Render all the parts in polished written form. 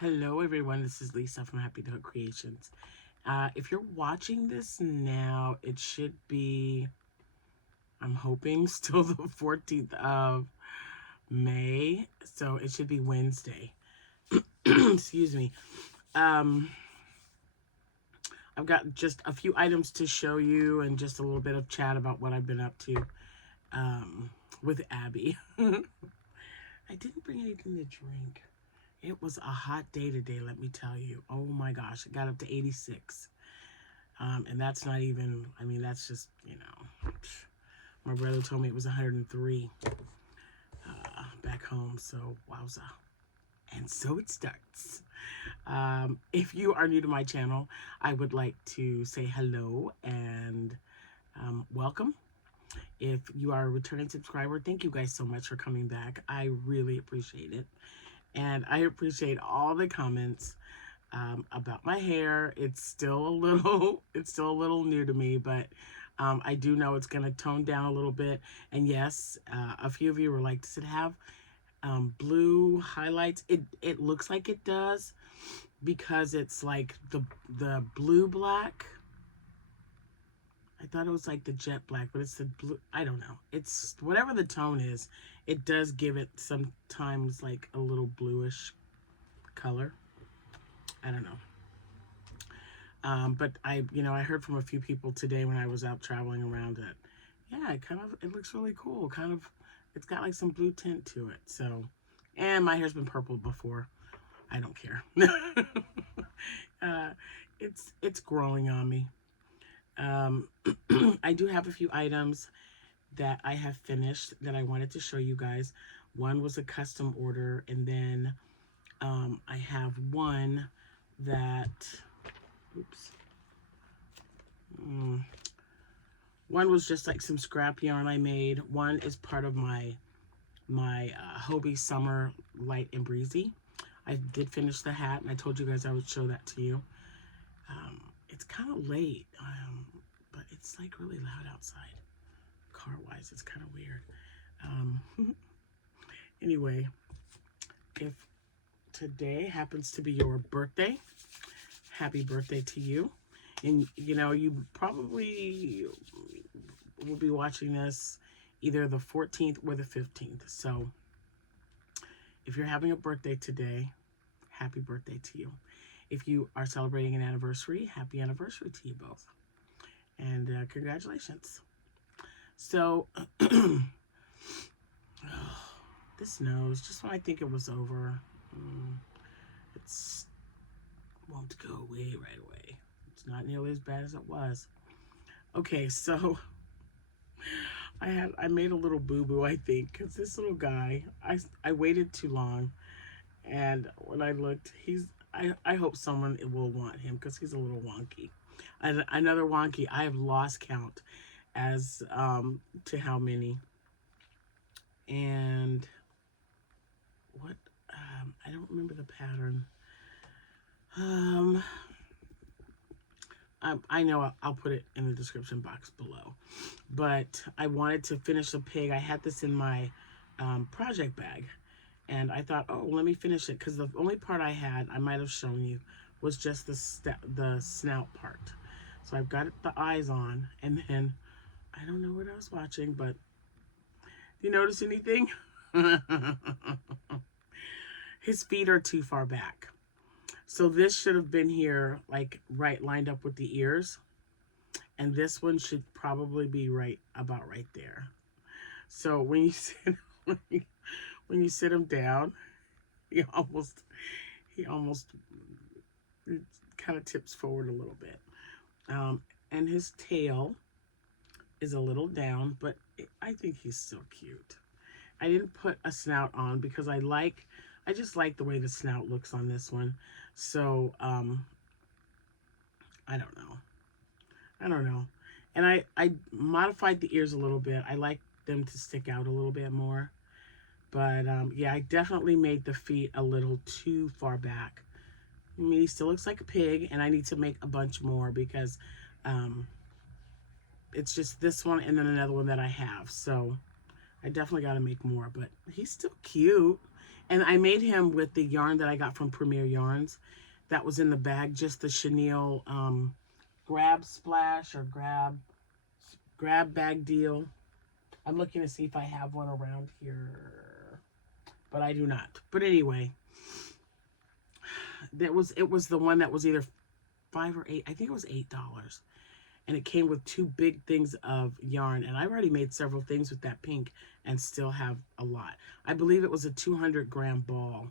Hello everyone, this is Lisa from Happytohook Creations. If you're watching this now, it should be, I'm hoping, still the 14th of May. So it should be Wednesday. Excuse me. Um, I've got just a few items to show you and just a little bit of chat about what I've been up to with Abby. I didn't bring anything to drink. It was a hot day today, let me tell you. Oh my gosh, it got up to 86. And that's not even, I mean, that's just, my brother told me it was 103 back home. So, wowza. And so it starts. If you are new to my channel, I would like to say hello and welcome. If you are a returning subscriber, thank you guys so much for coming back. I really appreciate it. And I appreciate all the comments about my hair. It's still a little new to me, but I do know it's going to tone down a little bit. And yes, a few of you were like, does it have blue highlights? It looks like it does because it's like the blue black. I thought it was like the jet black, but it's the blue. I don't know. It's whatever the tone is. It does give it sometimes like a little bluish color. I don't know. But I heard from a few people today when I was out traveling around that, yeah, it looks really cool. It's got like some blue tint to it. So, and my hair's been purple before. I don't care. uh, it's growing on me. I do have a few items that I have finished that I wanted to show you guys. One was a custom order, and then I have one that, oops. One was just like some scrap yarn I made. One is part of my Hobie Summer Light and Breezy. I did finish the hat, and I told you guys I would show that to you. It's kind of late, but it's like really loud outside. Car-wise, it's kind of weird. Anyway, if today happens to be your birthday, happy birthday to you. And you probably will be watching this either the 14th or the 15th. So if you're having a birthday today, happy birthday to you. If you are celebrating an anniversary, happy anniversary to you both. And congratulations. So, this nose, just when I think it was over, it's won't go away right away. It's not nearly as bad as it was. Okay, so I made a little boo-boo, I think, because this little guy, I waited too long, and when I looked, I hope someone will want him because he's a little wonky. And another wonky, I have lost count as to how many. And what, I don't remember the pattern. I know I'll put it in the description box below. But I wanted to finish the pig. I had this in my project bag. And I thought, oh, let me finish it. Because the only part I had, I might have shown you, was just the snout part. So I've got the eyes on. And then, I don't know what I was watching, but do you notice anything? His feet are too far back. So this should have been here, like right lined up with the ears. And this one should probably be about right there. So when you sit when you sit him down, he almost kind of tips forward a little bit. And his tail is a little down, but I think he's still cute. I didn't put a snout on because I just like the way the snout looks on this one. So, I don't know. And I modified the ears a little bit. I like them to stick out a little bit more. But, yeah, I definitely made the feet a little too far back. I mean, he still looks like a pig, and I need to make a bunch more because, it's just this one and then another one that I have. So, I definitely got to make more, but he's still cute. And I made him with the yarn that I got from Premier Yarns. That was in the bag, just the chenille grab splash or grab bag deal. I'm looking to see if I have one around here, but I do not. But anyway, it was the one that was either $5 or $8. I think it was $8. And it came with 2 big things of yarn. And I've already made several things with that pink and still have a lot. I believe it was a 200-gram ball.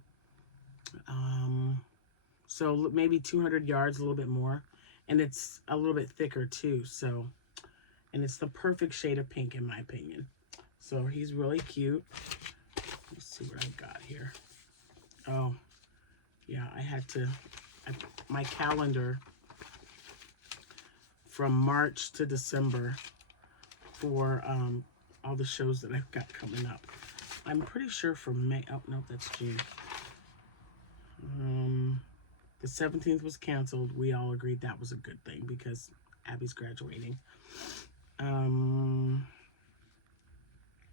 So maybe 200 yards, a little bit more. And it's a little bit thicker too. So, and it's the perfect shade of pink in my opinion. So he's really cute. Let's see what I've got here. Oh, yeah, my calendar from March to December for all the shows that I've got coming up. I'm pretty sure for May, oh no, that's June. The 17th was canceled. We all agreed that was a good thing because Abby's graduating.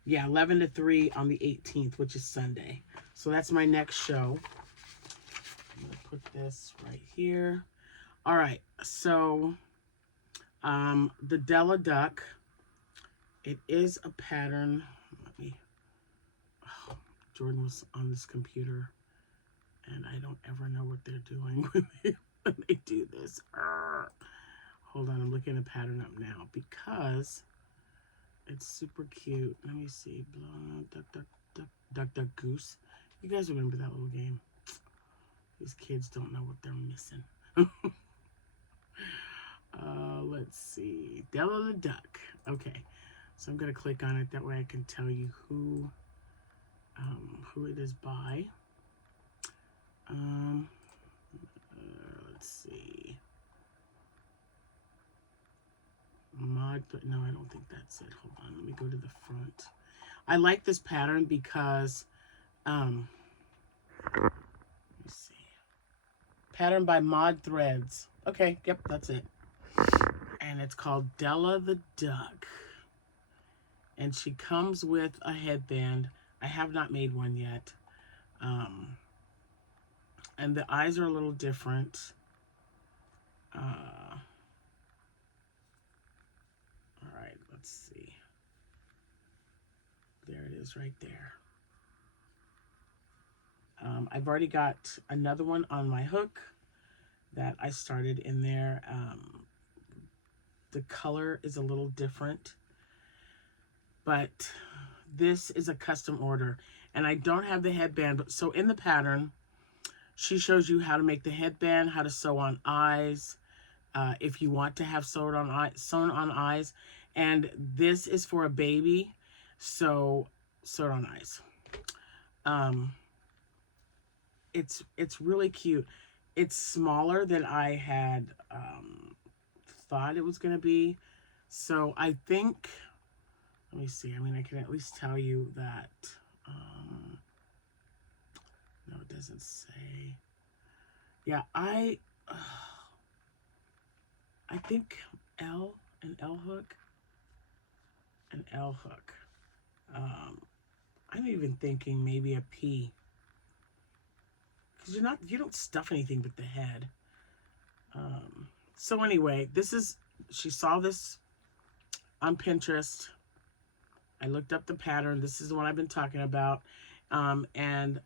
Yeah, 11 to 3 on the 18th, which is Sunday. So that's my next show. I'm going to put this right here. All right, so the Della Duck, it is a pattern. Let me, oh, Jordan was on this computer, and I don't ever know what they're doing when they do this. Hold on, I'm looking the pattern up now because it's super cute. Let me see. Duck, goose. You guys remember that little game? These kids don't know what they're missing. Let's see. Della the Duck. Okay. So I'm going to click on it. That way I can tell you who it is by. Let's see. No, I don't think that's it. Hold on. Let me go to the front. I like this pattern because, let me see. Pattern by Mod Threads. Okay. Yep. That's it. And it's called Della the Duck. And she comes with a headband. I have not made one yet. And the eyes are a little different. All right, let's see. There it is right there. I've already got another one on my hook that I started in there. The color is a little different, but this is a custom order, and I don't have the headband. But so in the pattern, she shows you how to make the headband, how to sew on eyes, if you want to have sewn on eyes, and this is for a baby, so sewed on eyes. It's really cute. It's smaller than I had thought it was gonna be, so I think. Let me see. I mean, I can at least tell you that. No, it doesn't say. Yeah, I think L hook. I'm even thinking maybe a P, because you don't stuff anything but the head. So anyway, she saw this on Pinterest. I looked up the pattern. This is the one I've been talking about. And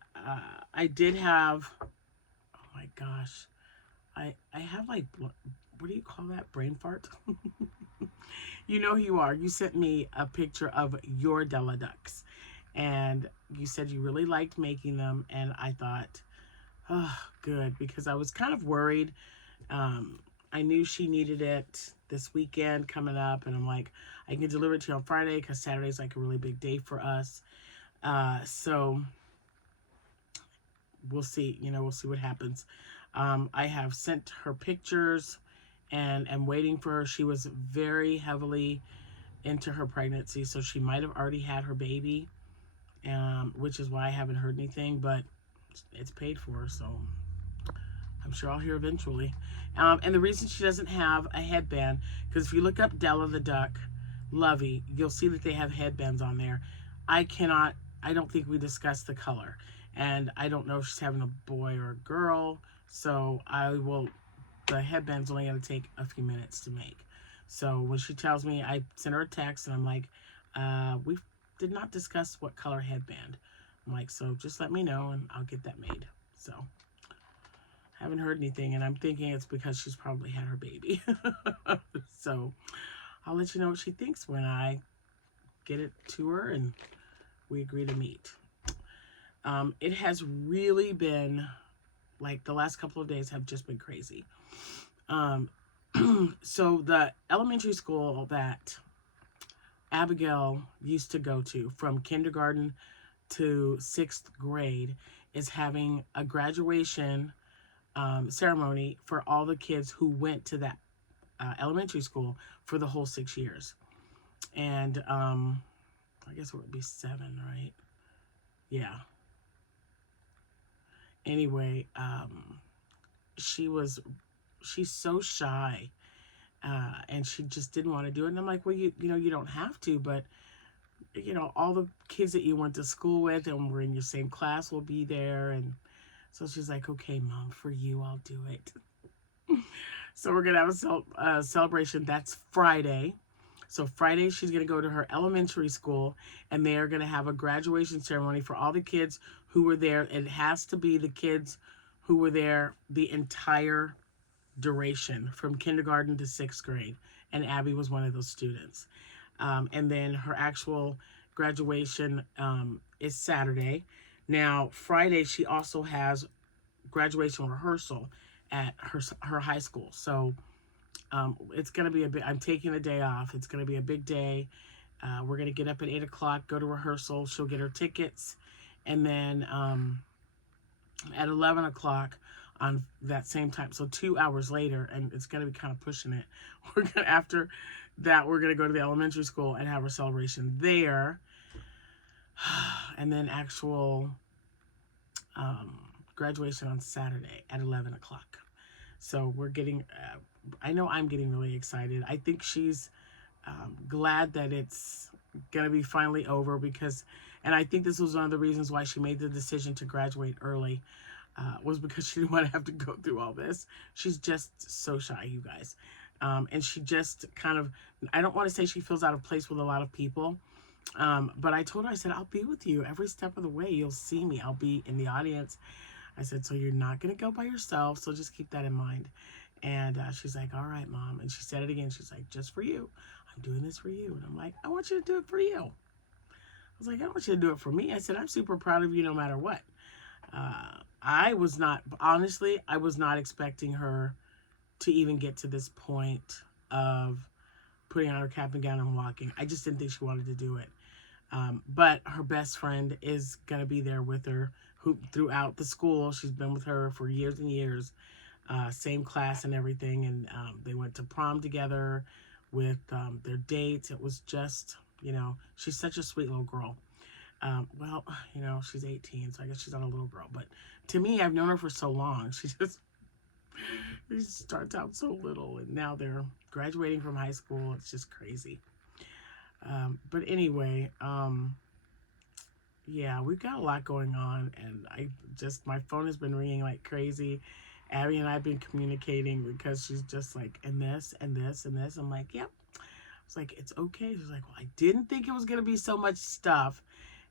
I did have, oh my gosh, I have like, what do you call that? Brain fart? You know who you are. You sent me a picture of your Della Ducks. And you said you really liked making them. And I thought, oh, good. Because I was kind of worried. I knew she needed it this weekend coming up. And I'm like, I can deliver it to you on Friday because Saturday's like a really big day for us. So we'll see, we'll see what happens. I have sent her pictures and am waiting for her. She was very heavily into her pregnancy, so she might have already had her baby, which is why I haven't heard anything, but it's paid for, so I'm sure I'll hear eventually. And the reason she doesn't have a headband, because if you look up Della the Duck, Lovey, you'll see that they have headbands on there. I don't think we discussed the color. and I don't know if she's having a boy or a girl. So the headband's only going to take a few minutes to make. So when she tells me, I send her a text and I'm like, we did not discuss what color headband. I'm like, so just let me know and I'll get that made. So haven't heard anything, and I'm thinking it's because she's probably had her baby. So I'll let you know what she thinks when I get it to her and we agree to meet. It has really been, like, the last couple of days have just been crazy. So the elementary school that Abigail used to go to from kindergarten to 6th grade is having a graduation ceremony for all the kids who went to that elementary school for the whole 6 years. And I guess it would be 7, right? Yeah. Anyway, she's so shy, and she just didn't want to do it. And I'm like, well, you know, you don't have to, but you know, all the kids that you went to school with and were in your same class will be there. And so she's like, okay, Mom, for you, I'll do it. So we're gonna have a celebration. That's Friday. So Friday, she's going to go to her elementary school, and they are going to have a graduation ceremony for all the kids who were there. It has to be the kids who were there the entire duration, from kindergarten to 6th grade. And Abby was one of those students. And then her actual graduation is Saturday. Now, Friday, she also has graduation rehearsal at her high school. So it's going to be I'm taking the day off. It's going to be a big day. We're going to get up at 8 o'clock, go to rehearsal. She'll get her tickets. And then at 11 o'clock on that same time, so 2 hours later, and it's going to be kind of pushing it. After that, we're going to go to the elementary school and have our celebration there. And then actual graduation on Saturday at 11 o'clock. So we're getting, I know I'm getting really excited. I think she's glad that it's going to be finally over and I think this was one of the reasons why she made the decision to graduate early, was because she didn't want to have to go through all this. She's just so shy, you guys. And she just kind of, I don't want to say she feels out of place with a lot of people, but I told her, I said, I'll be with you every step of the way. You'll see me. I'll be in the audience. I said, so you're not going to go by yourself, so just keep that in mind. And she's like, all right, Mom. And she said it again. She's like, just for you. I'm doing this for you. And I'm like, I want you to do it for you. I was like, I don't want you to do it for me. I said, I'm super proud of you no matter what. I was not expecting her to even get to this point of putting on her cap and gown and walking. I just didn't think she wanted to do it. But her best friend is going to be there with her throughout the school. She's been with her for years and years, same class and everything. And they went to prom together with their dates. It was just, you know, she's such a sweet little girl. Well, you know, she's 18, so I guess she's not a little girl. But to me, I've known her for so long. She starts out so little, and now they're graduating from high school. It's just crazy. But anyway, yeah, we've got a lot going on, and my phone has been ringing like crazy. Abby and I have been communicating because she's just like, and this, and this, and this. I'm like, yep. I was like, it's okay. She's like, well, I didn't think it was going to be so much stuff.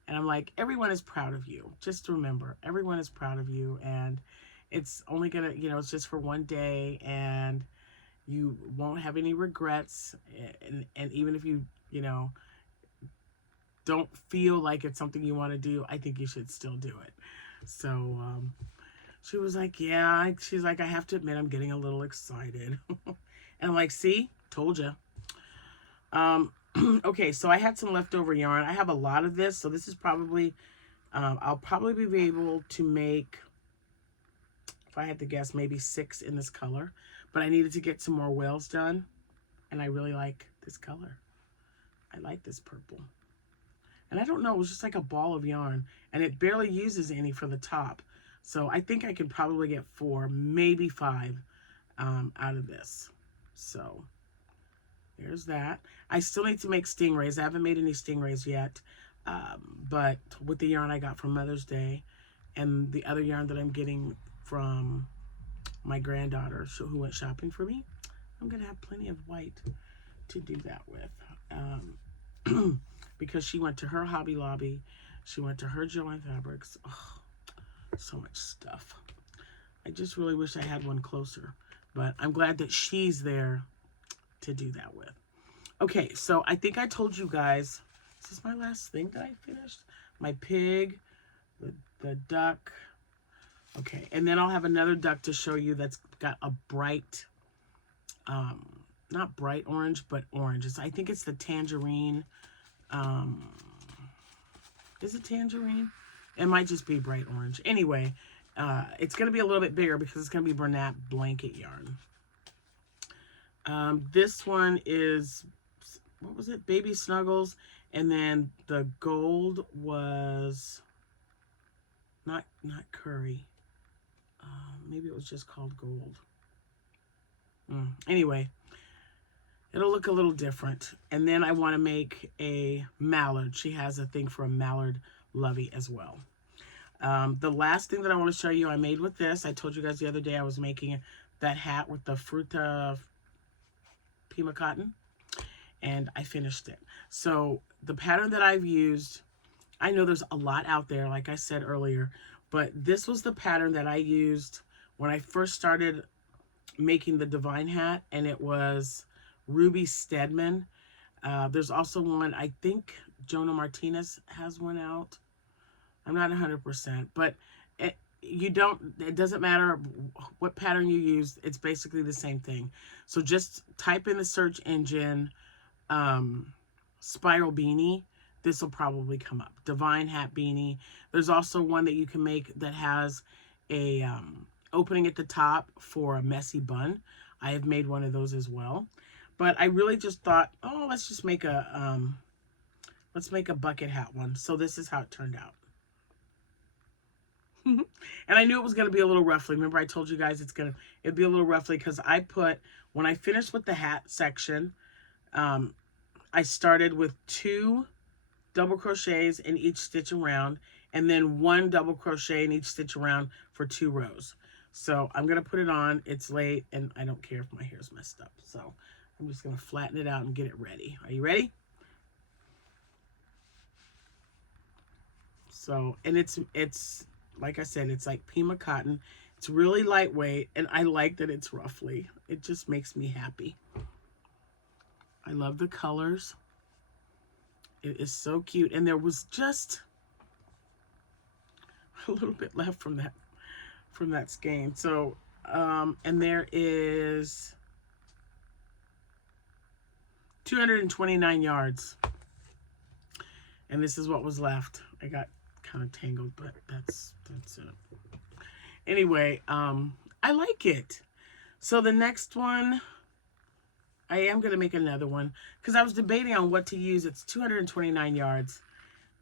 And I'm like, everyone is proud of you. Just remember, everyone is proud of you, and it's only going to, you know, it's just for one day, and you won't have any regrets. And even if you know, don't feel like it's something you want to do, I think you should still do it. So she was like, yeah. She's like, I have to admit, I'm getting a little excited. And I'm like, see, told you. Okay, so I had some leftover yarn. I have a lot of this, so this is probably, I'll probably be able to make, if I had to guess, maybe 6 in this color. But I needed to get some more wales done, and I really like this color. I like this purple. And I don't know, it was just like a ball of yarn, and it barely uses any for the top. So I think I can probably get 4, maybe 5 out of this. So there's that. I still need to make stingrays. I haven't made any stingrays yet, but with the yarn I got from Mother's Day. and the other yarn that I'm getting from my granddaughter who went shopping for me. I'm going to have plenty of white to do that with. Because she went to her Hobby Lobby. She went to her Joann Fabrics. Oh, so much stuff. I just really wish I had one closer. But I'm glad that she's there to do that with. Okay, so I think I told you guys, is this my last thing that I finished? My pig, the duck. Okay, and then I'll have another duck to show you that's got a bright, not bright orange, but orange. I think it's the tangerine. Is it tangerine? It might just be bright orange. Anyway, it's going to be a little bit bigger because it's going to be Bernat blanket yarn. This one is, what was it? Baby Snuggles. And then the gold was not curry. Maybe it was just called gold. Anyway, it'll look a little different. And then I want to make a mallard. She has a thing for a mallard lovey as well. The last thing that I want to show you I made with this, I told you guys the other day I was making that hat with the Fruta Pima cotton, and I finished it. So the pattern that I've used, I know there's a lot out there, like I said earlier, but this was the pattern that I used when I first started making the Divine hat, and it was Ruby Stedman. There's also one, I think Jonah Martinez has one out. I'm not 100%, but it doesn't matter what pattern you use. It's basically the same thing. So just type in the search engine, spiral beanie. This will probably come up. Divine hat beanie. There's also one that you can make that has a opening at the top for a messy bun. I have made one of those as well. But I really just thought, oh, let's make a bucket hat one. So this is how it turned out. And I knew it was going to be a little roughly. Remember I told you guys it'd be a little roughly because when I finished with the hat section, I started with 2 double crochets in each stitch around, and then 1 double crochet in each stitch around for 2 rows. So I'm going to put it on. It's late, and I don't care if my hair's messed up. So I'm just going to flatten it out and get it ready. Are you ready? So, and it's like I said, it's like Pima cotton. It's really lightweight, and I like that it's roughly. It just makes me happy. I love the colors. It is so cute, and there was just a little bit left from that skein. So, and there is 229 yards, and this is what was left. I got kind of tangled, but that's it. Anyway, I like it. So the next one, I am going to make another one because I was debating on what to use. It's 229 yards.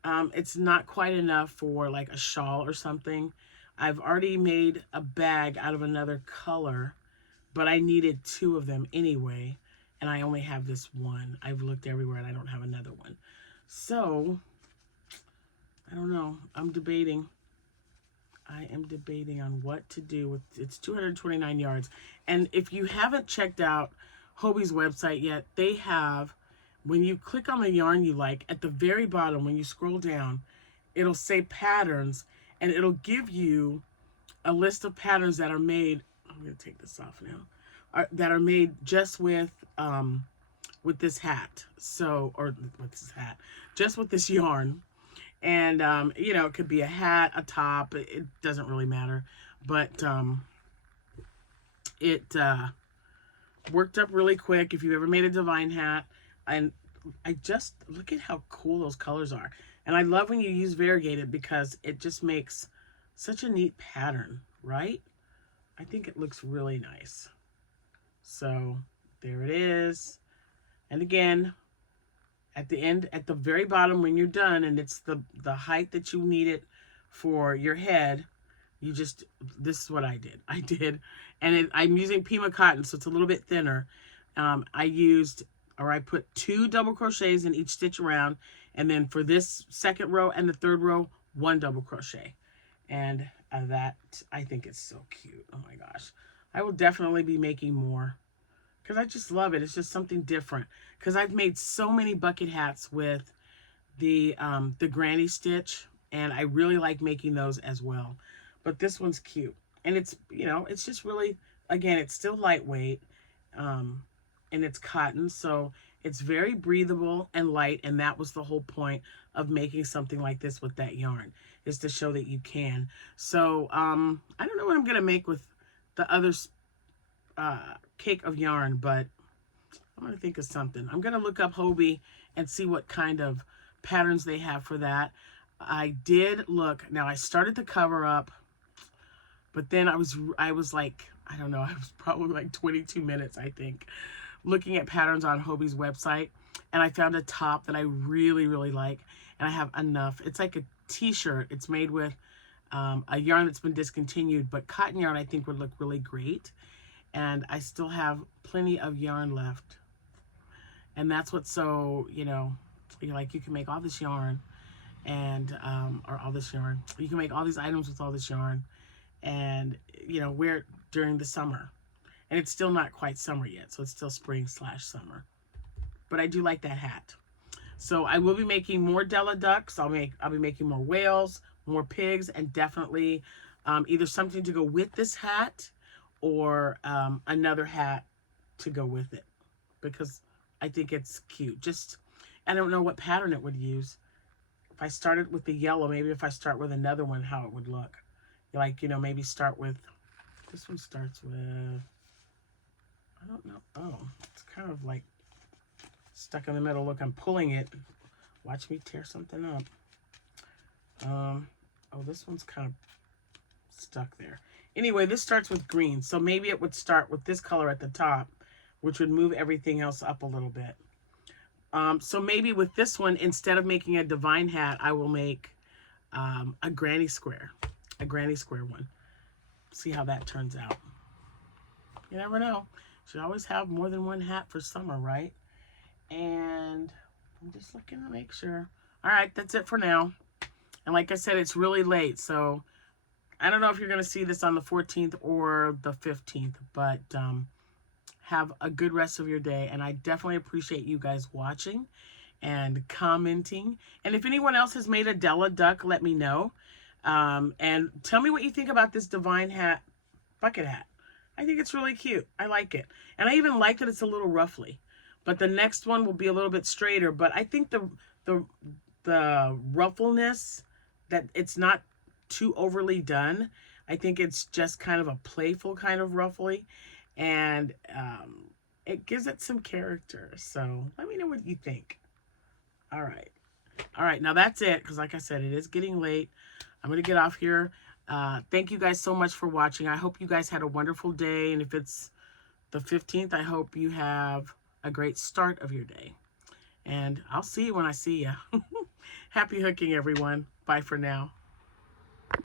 It's not quite enough for like a shawl or something. I've already made a bag out of another color, but I needed 2 of them anyway, and I only have this one. I've looked everywhere and I don't have another one. So I don't know. I'm debating. I am debating on what to do with it's 229 yards. And if you haven't checked out Hobie's website yet, they have, when you click on the yarn you like, at the very bottom, when you scroll down, it'll say patterns, and it'll give you a list of patterns that are made. I'm going to take this off now. That are made just with this hat. So, or with this hat, just with this yarn. And, you know, it could be a hat, a top, it doesn't really matter. But it worked up really quick if you ever made a Divine hat. And I just, look at how cool those colors are. And I love when you use variegated because it just makes such a neat pattern, right? I think it looks really nice. So there it is. And again, at the end, at the very bottom when you're done, and it's the height that you need it for your head, you just, this is what I did. And I'm using Pima cotton, so it's a little bit thinner. I put 2 double crochets in each stitch around, and then for this second row and the third row, 1 double crochet. And that, I think it's so cute. Oh my gosh. I will definitely be making more because I just love it. It's just something different. Because I've made so many bucket hats with the granny stitch, and I really like making those as well. But this one's cute, and it's, you know, it's just really, again, it's still lightweight, um, and it's cotton, so it's very breathable and light. And that was the whole point of making something like this with that yarn, is to show that you can. So I don't know what I'm gonna make with the other cake of yarn, but I'm going to think of something. I'm going to look up Hobie and see what kind of patterns they have for that. I did look. Now, I started the cover up, but then I was like, I don't know, I was probably like 22 minutes, I think, looking at patterns on Hobie's website. And I found a top that I really, really like. And I have enough. It's like a t-shirt. It's made with a yarn that's been discontinued, but cotton yarn I think would look really great. And I still have plenty of yarn left. And that's what's so, you know, you're like, you can make all this yarn and, or all this yarn. You can make all these items with all this yarn and, you know, wear it during the summer. And it's still not quite summer yet, so it's still spring/summer. But I do like that hat. So I will be making more Della ducks. I'll be making more whales, more pigs, and definitely either something to go with this hat or another hat to go with it, because I think it's cute. Just, I don't know what pattern it would use. If I started with the yellow, maybe if I start with another one, how it would look. Like, you know, maybe start with, this one starts with, I don't know. Oh, it's kind of like stuck in the middle. Look, I'm pulling it. Watch me tear something up. Oh, this one's kind of stuck there. Anyway, this starts with green. So maybe it would start with this color at the top, which would move everything else up a little bit. So maybe with this one, instead of making a divine hat, I will make a granny square one. See how that turns out. You never know. Should always have more than one hat for summer, right? And I'm just looking to make sure. All right, that's it for now. And like I said, it's really late, so I don't know if you're going to see this on the 14th or the 15th, but have a good rest of your day. And I definitely appreciate you guys watching and commenting. And if anyone else has made a Della duck, let me know. And tell me what you think about this divine hat, bucket hat. I think it's really cute. I like it. And I even like that it's a little ruffly. But the next one will be a little bit straighter. But I think the ruffleness, that it's not too overly done. I think it's just kind of a playful kind of ruffly. And it gives it some character. So let me know what you think. All right. All right. Now that's it. Because like I said, it is getting late. I'm going to get off here. Thank you guys so much for watching. I hope you guys had a wonderful day. And if it's the 15th, I hope you have a great start of your day. And I'll see you when I see you. Happy hooking, everyone. Bye for now.